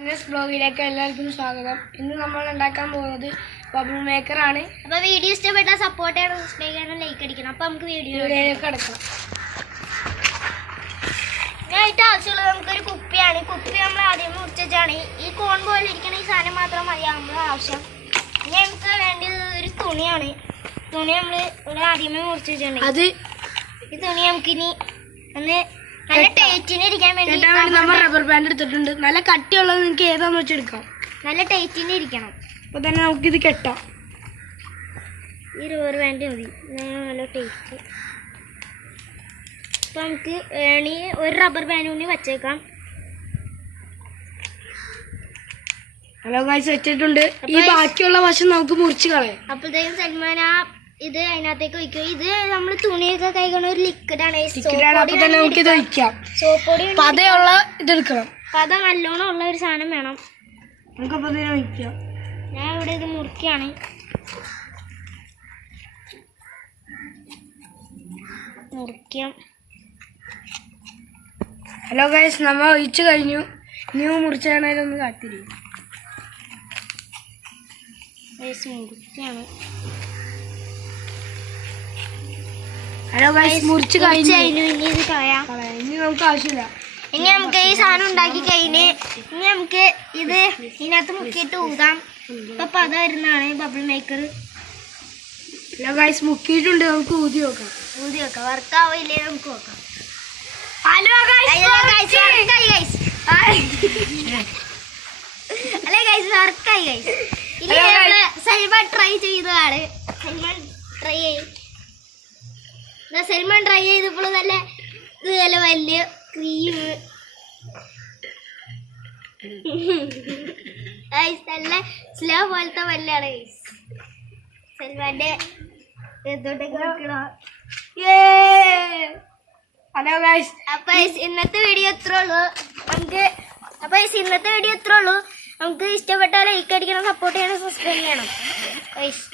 അഗ്നസ് ബ്ലോഗിലേക്ക് എല്ലാവർക്കും സ്വാഗതം. ഇന്ന് നമ്മൾ ഉണ്ടാക്കാൻ പോകുന്നത് ബബിൾ മേക്കർ ആണ്. അപ്പോൾ വീഡിയോ ഇഷ്ടപ്പെട്ടാൽ സപ്പോർട്ട് ചെയ്യണം, സബ്സ്ക്രൈബ് ചെയ്യണം, ലൈക്ക് അടിക്കണം. അപ്പോൾ നമുക്ക് വീഡിയോയിലേക്ക് കിടക്കാം. ഇതിനായിട്ട് ആവശ്യമുള്ളത് നമുക്കൊരു കുപ്പിയാണ്. കുപ്പി നമ്മൾ ആദ്യം മുറിച്ചാണ്. ഈ കോൺ പോലെ ഇരിക്കുന്ന ഈ സാധനം മാത്രം മതി നമ്മുടെ ആവശ്യം. ഇനി നമുക്ക് വേണ്ടത് ഒരു തുണിയാണ്. തുണി നമ്മൾ ആദ്യമേ മുറിച്ച് വെച്ചിട്ടുണ്ട്. അത് ഈ തുണി നമുക്കിനി ഒന്ന് നല്ല ടൈറ്റിന് ഇരിക്കാൻ വേണ്ടി നമ്മൾ റബ്ബർ ബാൻഡ് എടുത്തിട്ടുണ്ട്. നല്ല കട്ടിയുള്ളത് നിങ്ങൾക്ക് ഏതാന്ന് വെച്ചെടുക്കാം. നല്ല ടൈറ്റിന് ഇരിക്കണം. അപ്പോൾ തന്നെ നമുക്കിത് കെട്ടാം. ഈ റബ്ബർ ബാൻഡ് മതി, നല്ല ടൈറ്റ്. അപ്പോൾ നമുക്ക് വേണമെങ്കിൽ ഒരു റബ്ബർ ബാൻഡ് കൂടി വച്ചേക്കാം. ഹലോ ഗൈസ്, വെച്ചിട്ടുണ്ട്. ഈ ബാക്കിയുള്ള വശം നമുക്ക് മുറിച്ച് കളയാം. അപ്പോഴത്തേക്കും സൽമാൻ ഇത് അതിനകത്തേക്ക് ഒഴിക്കും. ഇത് നമ്മൾ തുണിയൊക്കെ കഴിക്കണ ഒരു ലിക്വിഡാണ്. നമുക്കിത് ഒഴിക്കാം. സോപ്പ് പൊടി പതയുള്ള ഇതെടുക്കണം. പത നല്ലോണം ഉള്ള ഒരു സാധനം വേണം. നമുക്കപ്പോൾ ഇതിനെ ഒഴിക്കാം. ഞാൻ ഇവിടെ ഇത് മുറിക്കുകയാണ്. മുറിക്കാം. ഹലോ ഗൈസ്, നമ്മൾ ഒഴിച്ചു കഴിഞ്ഞു. ഇനി മുറിച്ചാണേലൊന്ന് കാത്തിരിക്കും. മുറിക്കുകയാണ്. ഹലോ ഗൈസ്, മുറിച്ച് കഴിഞ്ഞു. ഇനി ഇത് കളയാം. ഇനി നമുക്ക് ആവശ്യമില്ല. ഇനി നമുക്ക് ഈ സാധനം ഉണ്ടാക്കി കഴിഞ്ഞ് ഇനി നമുക്ക് ഇത് ഇതിനകത്ത് മുക്കിയിട്ട് ഊതാം. ഇപ്പൊ പത വരുന്നതാണ് ബബിൾ മേക്കർ. ഹലോ ഗൈസ്, മുക്കിയിട്ടുണ്ട്. നമുക്ക് ഊതി നോക്കാം. ഊതി വെക്കാം. വർക്കാവില്ലേ നമുക്ക് നോക്കാം. ഹലോ അല്ലേ ഗൈസ്, വർക്കായി ഗൈസ്. ഇനി സൽമാൻ ട്രൈ ചെയ്തതാണ്. സൽമാൻ ട്രൈ ചെയ്തപ്പോൾ നല്ല വലിയ ക്രീം നല്ല സ്ലോ പോലത്തെ വല്ലാണ് ഗൈസ്. സൽമാന്റെ ഹലോ ഗൈസ്, അപ്പൊ ഇന്നത്തെ വീഡിയോ എത്ര ഉള്ളൂ. നമുക്ക് ഇഷ്ടപ്പെട്ടാൽ ലൈക്ക് അടിക്കണം, സപ്പോർട്ട് ചെയ്യണം, സബ്സ്ക്രൈബ് ചെയ്യണം ഗൈസ്.